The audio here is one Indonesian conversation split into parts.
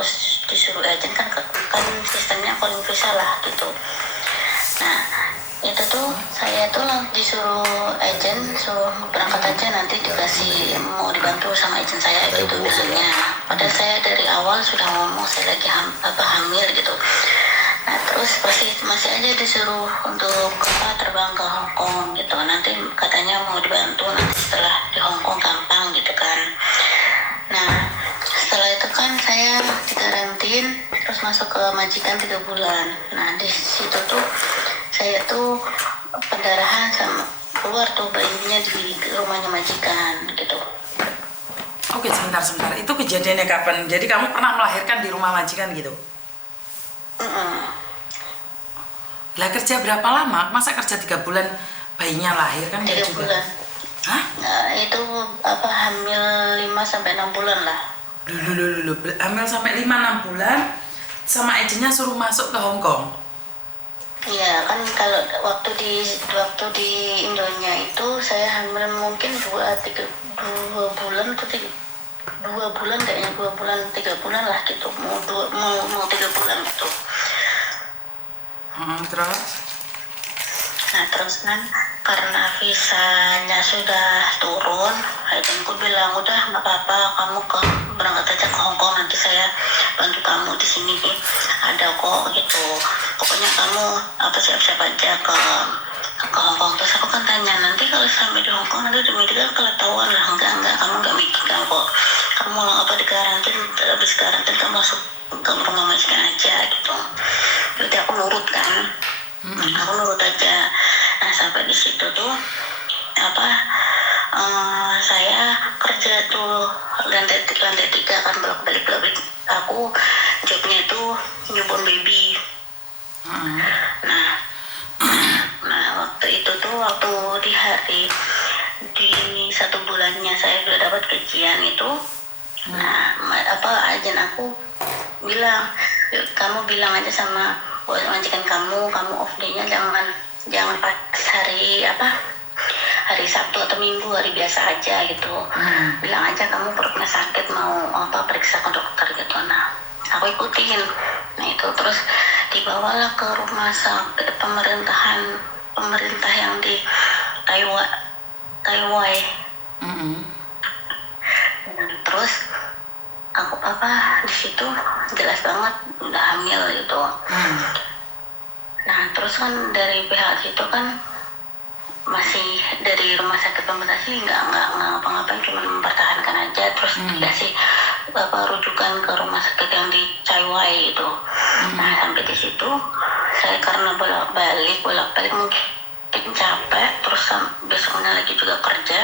harus disuruh agent kan sistemnya calling visa lah gitu. Nah itu tuh saya tuh disuruh agent suruh berangkat aja, nanti dikasih mau dibantu sama agent saya gitu bilangnya. Padahal saya dari awal sudah ngomong saya lagi hamil gitu. Nah terus masih aja disuruh untuk terbang ke Hong Kong gitu, nanti katanya mau dibantu nanti setelah di Hong Kong gampang gitu kan. Nah setelah itu kan saya dikarantin terus masuk ke majikan 3 bulan. Nah di situ tuh saya tuh pendarahan sama keluar tuh bayinya di rumahnya majikan gitu. Oke, sebentar. Itu kejadiannya kapan? Jadi kamu pernah melahirkan di rumah majikan gitu? Lah kerja berapa lama? Masa kerja 3 bulan bayinya lahir kan? 3 bulan. Hah? Nah, itu hamil 5-6 bulan lah. Dulu. Hamil sampai 5-6 bulan sama agennya suruh masuk ke Hong Kong. Iya kan, kalau waktu di Indonya itu saya hamil mungkin 2 bulan atau 2 bulan kayaknya, 2 bulan 3 bulan lah gitu, mau 3 bulan gitu. Terus? Nah terus kan karena visanya sudah turun, agentku bilang udah nggak apa-apa, kamu berangkat aja ke Hong Kong, nanti saya bantu kamu di sini ada kok gitu. Pokoknya kamu siap-siap aja ke Hong Kong. Terus aku kan tanya, nanti kalau sampai di Hong Kong nanti di media ketahuan lah. Enggak, kamu nggak mikir kok, kamu dikarantin, habis karantin kamu masuk ke rumah majikan aja gitu. Jadi aku nurut kan. Aku nurut aja. Nah sampai di situ tuh saya kerja tuh lantai 3 kan, balik aku jobnya itu newborn baby. Nah waktu itu tuh di 1 bulannya saya sudah dapat gajian itu. Nah agen aku bilang, kamu bilang aja sama majikan kamu off day-nya jangan pas hari Sabtu atau Minggu, hari biasa aja gitu. Bilang aja kamu perutnya sakit, mau periksa ke dokter gitu. Nah aku ikutin. Nah itu terus dibawalah ke rumah sakit pemerintah yang di Taiwan. Terus aku di situ jelas banget udah hamil gitu. Nah terus kan dari pihak situ kan masih dari rumah sakit pemerintah sih nggak ngapa-ngapain, cuma mempertahankan aja. Terus dikasih rujukan ke rumah sakit yang di Taiwan itu. Nah sampai di situ saya karena bolak-balik mungkin capek, terus besoknya lagi juga kerja.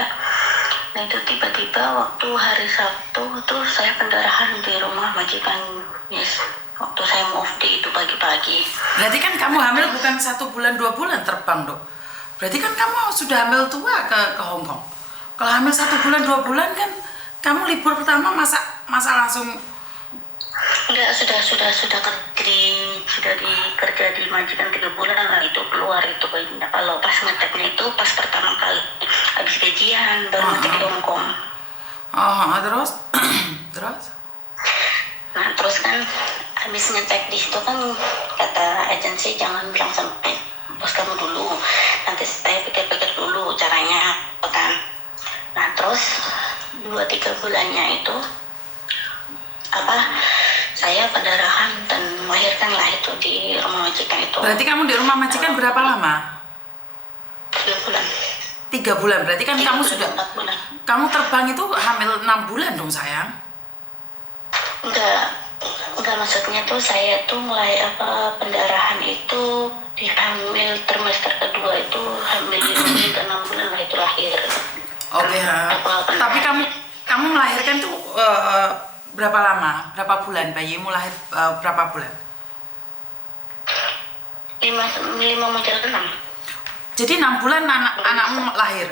Nah itu tiba-tiba waktu hari Sabtu tuh saya pendarahan di rumah majikan. Yes, waktu saya mau off day itu pagi-pagi. Berarti kan kamu hamil bukan 1 bulan 2 bulan terbang dok. Berarti kan kamu sudah hamil tua ke Hong Kong. Kalau hamil 1 bulan 2 bulan kan kamu libur pertama masa langsung. Enggak, sudah kerja di majikan 3 bulan lah, itu keluar itu bayinya. Kalau pas ngeteknya itu pas pertama kali habis gajian baru ngetek di Hong Kong. Terus? Nah terus kan habis ngetek di situ kan kata agensi jangan bilang sampai bos kamu dulu, nanti saya pikir-pikir dulu caranya kan. Nah terus 2-3 bulannya itu saya pendarahan dan melahirkan lah itu di rumah majikan itu. Berarti kamu di rumah majikan berapa lama? 3 bulan. 3 bulan, berarti kan kamu sudah 4 bulan. Kamu terbang itu hamil 6 bulan dong sayang? Enggak, maksudnya tuh saya tuh mulai pendarahan itu di hamil trimester kedua itu hamil 6 bulan lah itu lahir. Oke. Tapi kamu melahirkan tuh berapa lama? Berapa bulan bayimu lahir, berapa bulan? 5 menjelang 6. Jadi 6 bulan anakmu lahir?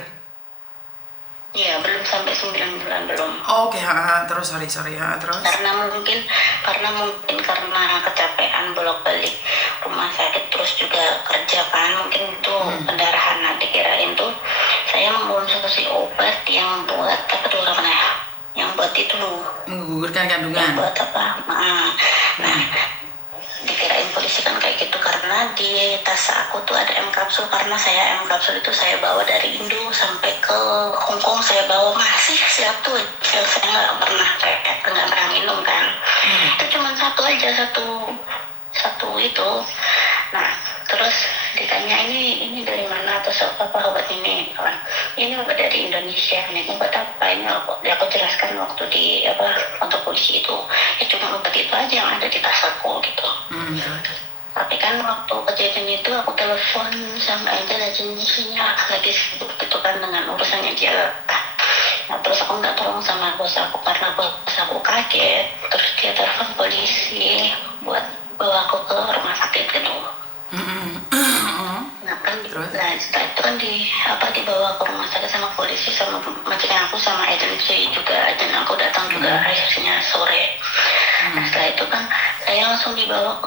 Iya, belum sampai 9 bulan belum. Oke, terus sorry terus. Karena mungkin karena kecapean bolak-balik rumah sakit terus juga kerja kan, mungkin itu pendarahan. Nanti kirain tuh saya mengkonsumsi obat yang buat yang buat itu menggugurkan kandungan. Yang buat di tas aku tuh ada M kapsul, karena saya M kapsul itu saya bawa dari Indo sampai ke Hong Kong, saya bawa masih satu aja, saya nggak pernah minum kan. Itu cuma satu aja, satu itu. Nah terus ditanya ini dari mana, atau apa obat ini kan, ini obat dari Indonesia, ini obat apa ini, aku jelaskan waktu di kantor polisi itu, ya cuma obat itu aja yang ada di tas aku gitu. Tapi kan waktu kejadian itu aku telepon sama agensinya, lagi sibuk gitu kan dengan urusannya dia. Nah terus aku nggak tolong sama bos aku karena bos aku kaget, terus dia telepon polisi buat bawa aku ke rumah sakit gitu. Nah kan setelah itu kan dibawa ke rumah sakit sama polisi, sama majikan aku, sama agensi juga, agen aku datang juga akhirnya sore. Nah setelah itu kan saya langsung dibawa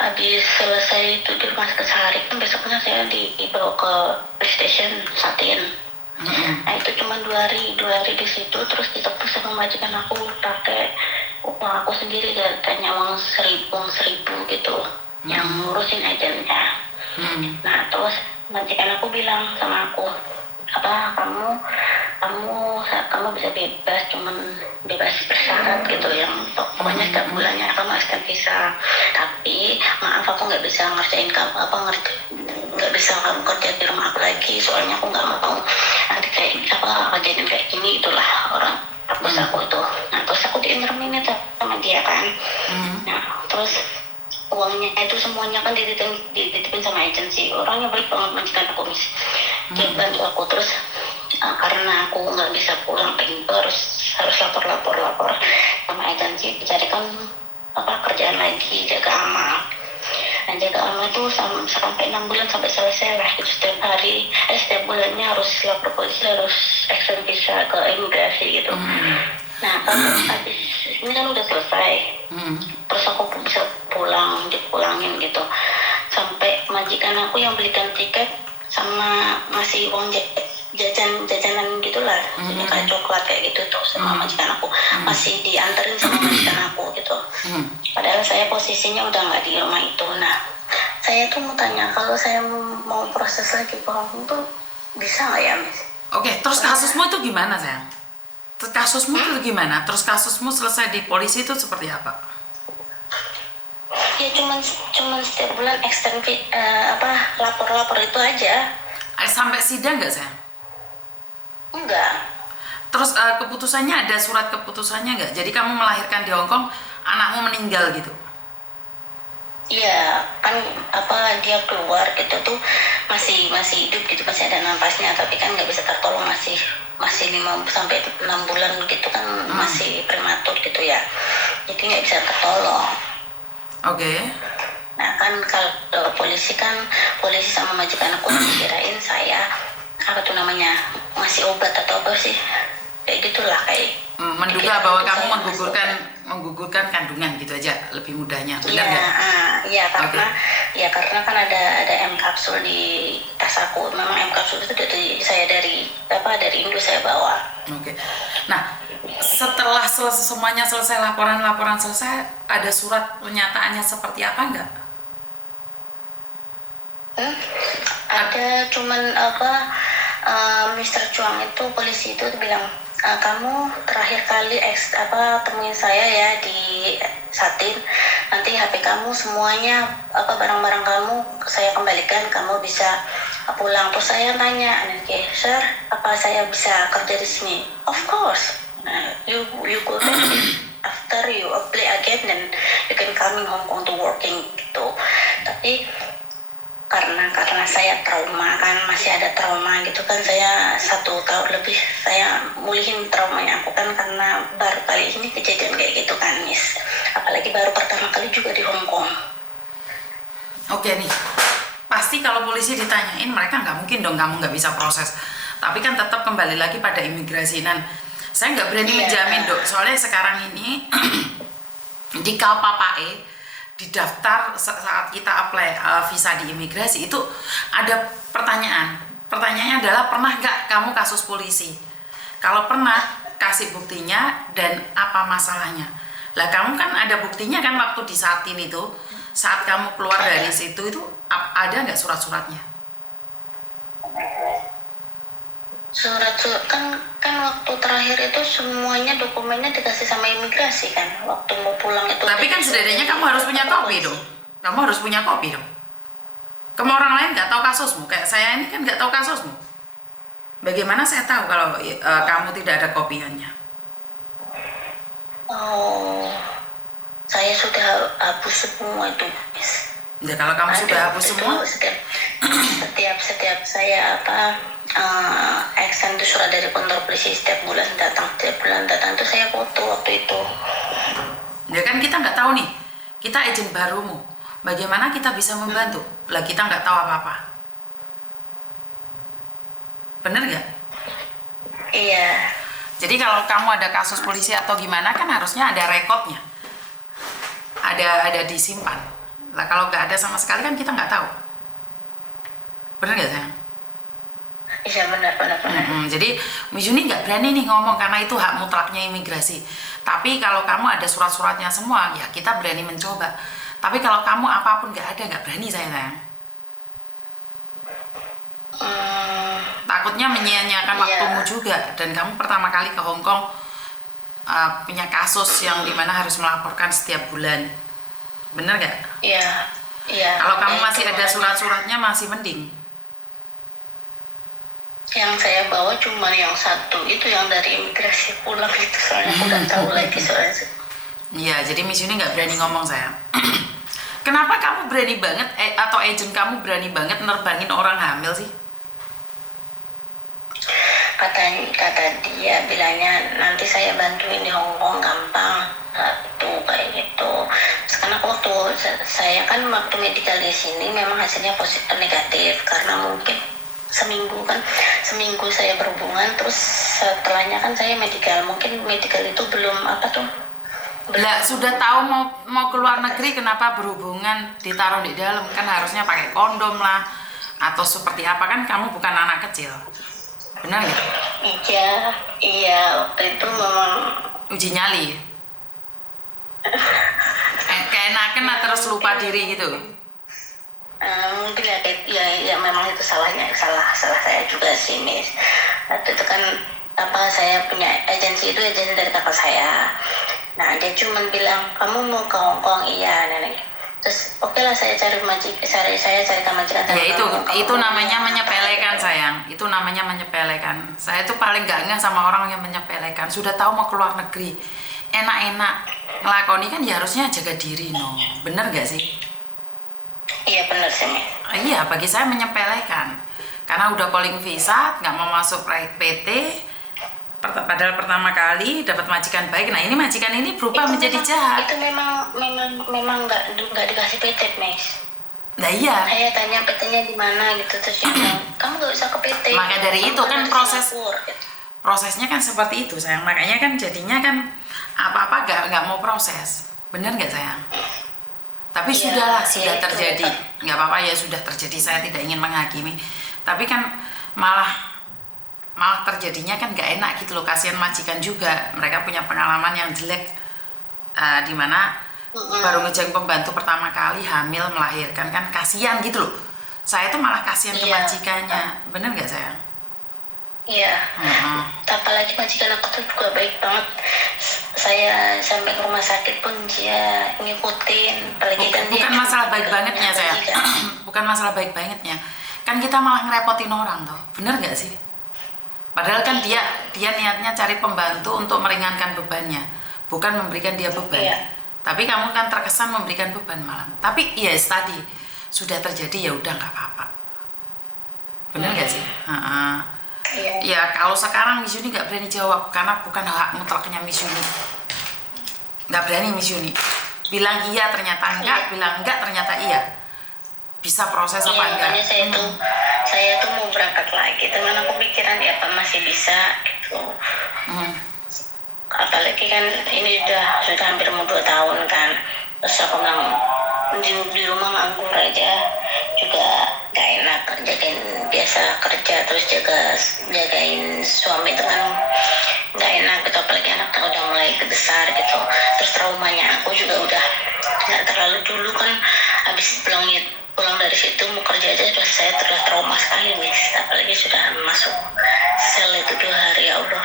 habis selesai itu di rumah sakit sehari kan, besoknya saya dibawa ke police station Satin. Nah itu cuma 2 hari di situ, terus ditebus sama majikan aku pakai uang aku sendiri, katanya uang 1.000 gitu yang ngurusin agennya. Nah terus majikan aku bilang sama aku, kamu bisa bebas, cuman bebas bersyarat gitu, yang pokoknya setiap bulannya kamu akan bisa, tapi maaf aku nggak bisa ngerjain kamu nggak bisa kamu kerja di rumah aku lagi, soalnya aku nggak mau nanti kayak kejadian kayak gini, itulah orang bos aku itu. Nah terus aku diintermin sama dia kan. Nah terus uangnya itu semuanya kan dititipin sama agensi, orangnya baik banget majikan aku, dia bantu aku. Terus karena aku nggak bisa pulang ke Indo, harus lapor sama agensi, dicarikan kerjaan lagi, jaga amal. Nah jaga amal itu sampai 6 bulan sampai selesai lah itu, setiap bulannya harus lapor polisi, harus extend visa ke imigrasi gitu. Nah habis ini kan udah selesai, terus aku bisa dipulangin gitu, sampai majikan aku yang belikan tiket sama ngasih uang jajanan gitulah, kayak coklat kayak gitu tuh sama majikan aku, masih dianterin sama majikan aku gitu. Padahal saya posisinya udah nggak di rumah itu. Nah saya tuh mau tanya, kalau saya mau proses lagi ke Hong Kong tuh bisa nggak ya, Miss? Oke, terus kasusmu itu gimana, sayang? Terus kasusmu selesai di polisi itu seperti apa? Ya cuman setiap bulan extend lapor itu aja. Sampai sidang nggak, sayang? Enggak. Terus keputusannya, ada surat keputusannya nggak? Jadi kamu melahirkan di Hong Kong, anakmu meninggal gitu? Iya, kan dia keluar gitu tuh masih hidup gitu, masih ada napasnya, tapi kan nggak bisa tertolong, masih 5-6 bulan gitu kan, masih prematur gitu ya, jadi nggak bisa tertolong. Oke. Nah kan kalau polisi sama majikan aku kirain saya ngasih obat atau apa sih, kayak gitulah, kayak menduga bahwa kamu menggugurkan kandungan gitu aja, lebih mudahnya, benar nggak? Iya karena kan ada M kapsul di tas aku. Memang M kapsul itu dari Indo saya bawa. Oke. Nah setelah semuanya selesai, laporan selesai, ada surat penyataannya seperti apa nggak? Ada, cuman Mr. Chuang itu, polisi itu bilang, kamu terakhir kali temuin saya ya di Satin, nanti HP kamu semuanya barang-barang kamu saya kembalikan, kamu bisa pulang. Terus saya tanya, sir, apa saya bisa kerja di sini? Of course. You go back after you apply again, then you can come in Hong Kong to working gitu. Tapi karena saya trauma kan, masih ada trauma gitu kan, saya 1 tahun lebih saya mulihin traumanya aku kan, karena baru kali ini kejadian kayak gitu kan, Miss, apalagi baru pertama kali juga di Hong Kong. Oke nih, pasti kalau polisi ditanyain, mereka nggak mungkin dong kamu nggak bisa proses, tapi kan tetap kembali lagi pada imigrasi. Dan saya nggak berani menjamin, Dok, soalnya sekarang ini di KPPE, di daftar saat kita apply visa di imigrasi itu ada pertanyaannya adalah, pernah nggak kamu kasus polisi? Kalau pernah, kasih buktinya dan apa masalahnya. Lah kamu kan ada buktinya kan, waktu di Satin itu saat kamu keluar dari situ itu ada nggak surat-suratnya? Surat-surat kan waktu terakhir itu semuanya dokumennya dikasih sama imigrasi kan, waktu mau pulang itu. Tapi kan setidaknya kamu harus punya kopi dong. Kamu harus punya kopi dong. Kamu orang lain nggak tahu kasusmu, kayak saya ini kan nggak tahu kasusmu. Bagaimana saya tahu kalau kamu tidak ada kopiannya? Oh, saya sudah hapus semua itu, Miss. Ya kalau kamu sudah hapus semua, setiap saya extend itu surat dari kantor polisi setiap bulan datang itu saya foto waktu itu. ya kan kita nggak tahu nih, kita agent barumu, bagaimana kita bisa membantu? Lah kita nggak tahu apa-apa, bener nggak? Iya. Jadi kalau kamu ada kasus polisi atau gimana kan harusnya ada rekodnya, ada disimpan. Lah kalau nggak ada sama sekali kan kita nggak tahu, bener nggak sayang? Iya benar. Jadi Miss Yuni nggak berani nih ngomong karena itu hak mutlaknya imigrasi. Tapi kalau kamu ada surat-suratnya semua, ya kita berani mencoba. Tapi kalau kamu apapun nggak berani sayang. Takutnya menyia-nyiakan waktumu juga. Dan kamu pertama kali ke Hong Kong punya kasus yang dimana harus melaporkan setiap bulan, bener nggak? Iya. Kalau kamu masih ada surat-suratnya masih mending. Yang saya bawa cuma yang satu itu yang dari imigrasi pulang itu, soalnya aku udah tahu lagi soalnya. Iya, jadi Miss Yuni nggak berani ngomong sayang. Kenapa kamu berani banget atau agent kamu berani banget nerbangin orang hamil sih? Kata dia bilangnya nanti saya bantuin di Hong Kong gampang. Tuh kayak gitu. Sekarang waktu saya kan waktu medical di sini memang hasilnya positif negatif karena mungkin seminggu saya berhubungan, terus setelahnya kan saya medical, mungkin medical itu belum Lah sudah tahu mau keluar negeri kenapa berhubungan ditaruh di dalam, kan harusnya pakai kondom lah atau seperti apa, kan kamu bukan anak kecil, benar nggak? Iya waktu itu memang uji nyali. Keenakan lah terus lupa diri gitu. Mungkin ya memang itu salah saya juga sih, Miss. Waktu itu kan saya punya agensi dari kakak saya. Nah dia cuma bilang kamu mau ke Hong Kong, iya nenek. Terus oke lah saya cari majikan ya itu namanya menyepelekan sayang, itu namanya menyepelekan. Saya tuh paling gak ngeh sama orang yang menyepelekan. Sudah tahu mau keluar negeri enak-enak ngelakoni kan ya harusnya jaga diri, no, bener gak sih? Iya bener sih, Miss. Iya, bagi saya menyepelekan karena udah calling visa nggak mau masuk PT, padahal pertama kali dapat majikan baik. Nah ini majikan ini berubah menjadi jahat. Itu memang nggak dikasih PT, Miss. Nah iya. Saya tanya PT-nya di mana gitu, terus dia bilang kamu nggak usah ke PT. Maka dari itu kan prosesnya kan seperti itu sayang. Makanya kan jadinya kan apa-apa nggak mau proses, bener nggak sayang? Tapi sudah terjadi, nggak apa-apa ya sudah terjadi. Saya tidak ingin menghakimi, tapi kan malah terjadinya kan nggak enak gitu loh. Kasihan majikan juga, mereka punya pengalaman yang jelek, dimana baru ngejeng pembantu pertama kali hamil melahirkan, kan kasihan gitu loh. Saya tuh malah kasihan ke majikannya, bener nggak sayang? Iya. Apalagi majikan aku tuh juga baik banget. Saya sampai ke rumah sakit pun dia ngikutin. Bukan masalah baik bangetnya saya. Bukan masalah baik bangetnya. Kan kita malah ngerepotin orang toh. Bener nggak sih? Padahal kan dia niatnya cari pembantu untuk meringankan bebannya, bukan memberikan dia beban. Iya. Tapi kamu kan terkesan memberikan beban malam. Tapi yes tadi sudah terjadi, ya udah nggak apa-apa. Bener nggak sih? Iya. Ya kalau sekarang Miss Yuni nggak berani jawab karena bukan hak mutlaknya Miss Yuni. Nggak berani Miss Yuni. Bilang iya ternyata enggak, bilang enggak ternyata iya. Bisa proses apa enggak? Makanya saya tuh mau berangkat lagi, teman aku pikiran ya apa masih bisa gitu. Apalagi kan ini sudah hampir mau 2 tahun kan. Terus aku bilang di rumah nganggur aja juga gak enak, biasa kerja terus jagain suami itu kan gak enak gitu, apalagi anaknya udah mulai besar gitu. Terus traumanya aku juga udah gak terlalu, dulu kan habis pulang dari situ mau kerja aja saya sudah trauma sekali Miss, apalagi sudah masuk sel itu 2 hari, ya Allah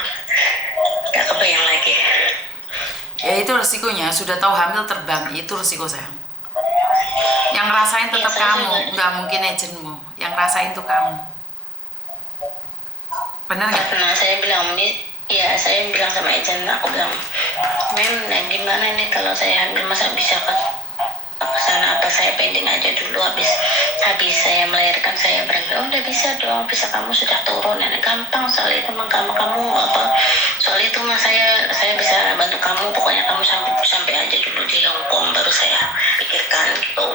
nggak kebayang lagi. Ya itu resikonya, sudah tahu hamil terbang, itu resiko sayang. Yang ngerasain tetap Ya, saya kamu, juga. nggak mungkin agentmu. Yang ngerasain tuh kamu. Benar nggak? Karena saya bilang saya bilang sama agent, aku bilang, gimana nih kalau saya hamil, masa bisa ke sana, apa saya pending aja dulu, habis saya melahirkan saya berangkat. Oh udah bisa dong, bisa, kamu sudah turun, gampang soal itu mah, kamu apa soal itu mah saya bisa bantu kamu, pokoknya kamu sampai aja dulu di Hong Kong baru saya pikirkan gitu.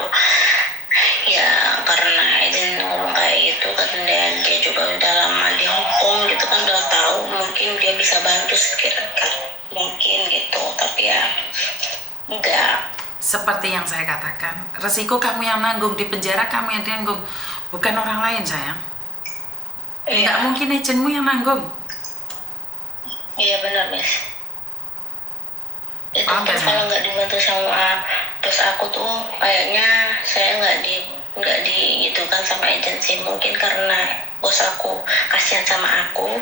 Ya karena Eden ngomong kayak gitu kan, dia juga udah lama di Hong Kong gitu kan, udah tahu mungkin dia bisa bantu sekiranya mungkin gitu, tapi ya enggak. Seperti yang saya katakan, resiko kamu yang nanggung, di penjara kamu yang nanggung, bukan orang lain sayang. Nggak mungkin agentmu yang nanggung. Iya benar Miss. Itu Paham pun nggak, kalau sayang? nggak dibantu sama bos aku tuh, kayaknya saya nggak di gitu kan sama agensi, mungkin karena bos aku kasihan sama aku,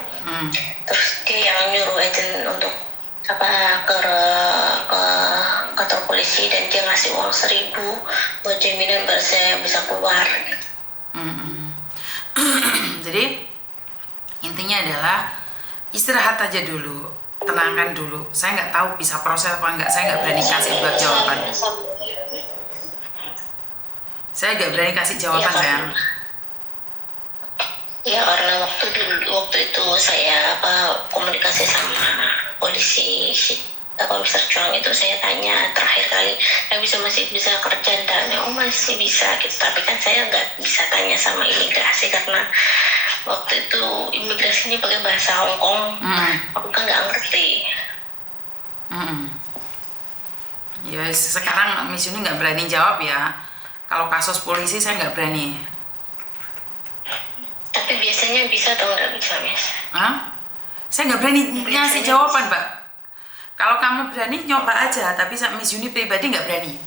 terus dia yang nyuruh agent untuk ke kantor polisi, dan dia ngasih uang 1.000 buat jaminan baru saya bisa keluar. Jadi intinya adalah istirahat aja dulu, tenangkan dulu. Saya nggak tahu bisa proses apa enggak, saya nggak berani kasih jawaban. Saya nggak berani kasih jawaban sayang. Ya karena waktu itu saya komunikasi sama polisi Mr. Chuang itu, saya tanya terakhir kali, masih bisa kerja dan oh masih bisa gitu, tapi kan saya nggak bisa tanya sama imigrasi karena waktu itu imigrasinya pakai bahasa Hong Kong, aku kan nggak ngerti. Ya sekarang Miss Yuni nggak berani jawab ya. Kalau kasus polisi saya nggak berani. Tapi biasanya bisa atau nggak bisa Miss? Saya nggak berani ngasih jawaban Mbak. Kalau kamu berani nyoba aja, tapi Miss Yuni pribadi nggak berani.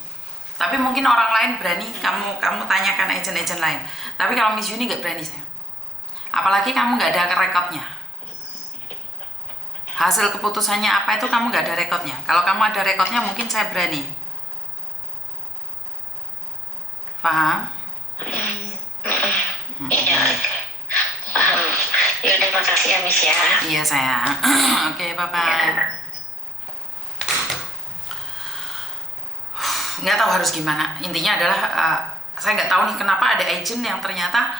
Tapi mungkin orang lain berani, kamu tanyakan agent-agent lain. Tapi kalau Miss Yuni nggak berani saya. Apalagi kamu nggak ada rekodnya. Hasil keputusannya apa itu kamu nggak ada rekodnya. Kalau kamu ada rekodnya mungkin saya berani. Paham? Iya, paham. Ya udah, makasih ya Miss ya. Iya sayang. Oke, bye-bye. Nggak tahu harus gimana. Intinya adalah saya nggak tahu nih kenapa ada agent yang ternyata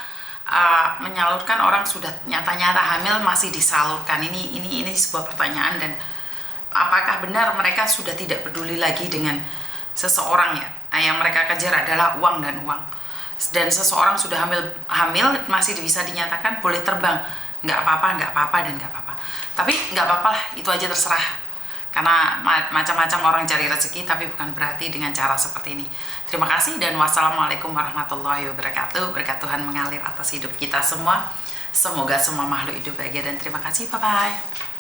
menyalurkan orang sudah nyata-nyata hamil masih disalurkan. Ini sebuah pertanyaan, dan apakah benar mereka sudah tidak peduli lagi dengan seseorang ya? Yang mereka kejar adalah uang dan uang. Dan seseorang sudah hamil masih bisa dinyatakan boleh terbang, nggak apa-apa dan nggak apa-apa. Tapi nggak apa-apa lah, itu aja terserah. Karena macam-macam orang cari rezeki, tapi bukan berarti dengan cara seperti ini. Terima kasih dan wassalamualaikum warahmatullahi wabarakatuh. Berkat Tuhan mengalir atas hidup kita semua. Semoga semua makhluk hidup bahagia dan terima kasih. Bye-bye.